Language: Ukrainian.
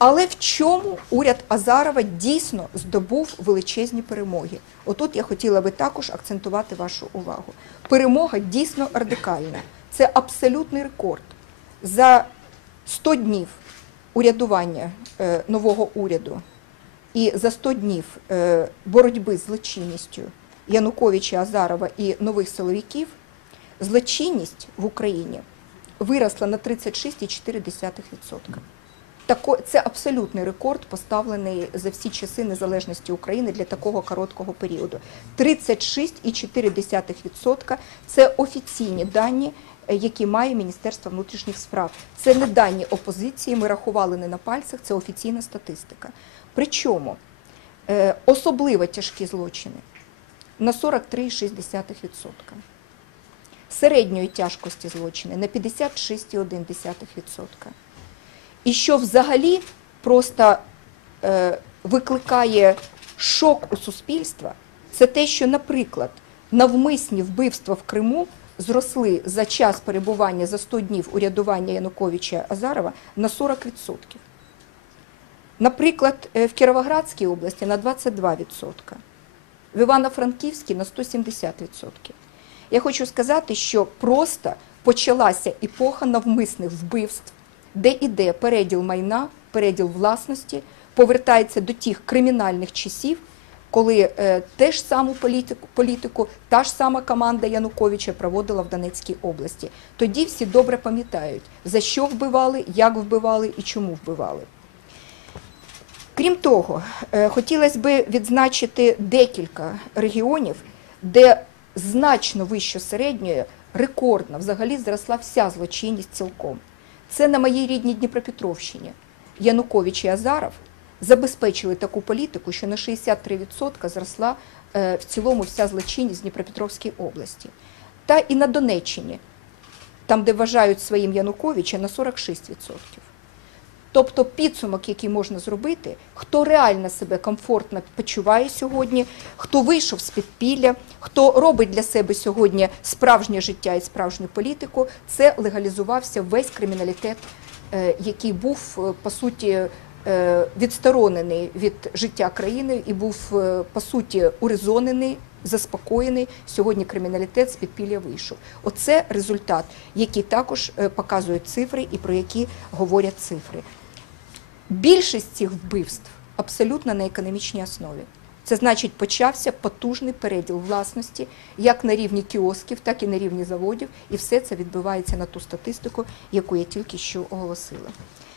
Але в чому уряд Азарова дійсно здобув величезні перемоги? Отут я хотіла би також акцентувати вашу увагу. Перемога дійсно радикальна. Це абсолютний рекорд. За 100 днів урядування е, нового уряду і за 100 днів е, боротьби з злочинністю Януковича, Азарова і нових силовиків злочинність в Україні виросла на 36,4%. Тако, це абсолютний рекорд, поставлений за всі часи незалежності України для такого короткого періоду. 36,4% – це офіційні дані, е, які має Міністерство внутрішніх справ. Це не дані опозиції, ми рахували не на пальцях, це офіційна статистика. Причому е, особливо тяжкі злочини на 43,6%. Середньої тяжкості злочини на 56,1%. І що взагалі просто е, викликає шок у суспільства, це те, що, наприклад, навмисні вбивства в Криму зросли за час перебування за 100 днів урядування Януковича Азарова на 40%. Наприклад, е, в Кіровоградській області на 22%, в Івано-Франківській на 170%. Я хочу сказати, що просто почалася епоха навмисних вбивств, де іде переділ майна, переділ власності, повертається до тих кримінальних часів, коли е, ж саму політику, політику, та ж сама команда Януковича проводила в Донецькій області. Тоді всі добре пам'ятають, за що вбивали, як вбивали і чому вбивали. Крім того, е, хотілося б відзначити декілька регіонів, де значно вище середньої, рекордно взагалі зросла вся злочинність цілком. Це на моїй рідній Дніпропетровщині. Янукович і Азаров забезпечили таку політику, що на 63% зросла е, в цілому вся злочинність з Дніпропетровській області. Та і на Донеччині, там, де вважають своїм Януковича, на 46%. Тобто підсумок, який можна зробити, хто реально себе комфортно почуває сьогодні, хто вийшов з підпілля, хто робить для себе сьогодні справжнє життя і справжню політику, це легалізувався весь криміналітет, е, який був е, по суті е, відсторонений від життя країни і був по суті урезонений. Заспокоєний сьогодні криміналітет з підпілля вийшов. Оце результат, який також показують цифри і про які говорять цифри. Більшість цих вбивств абсолютно на економічній основі. Це значить, почався потужний переділ власності як на рівні кіосків, так і на рівні заводів, і все це відбувається на ту статистику, яку я тільки що оголосила.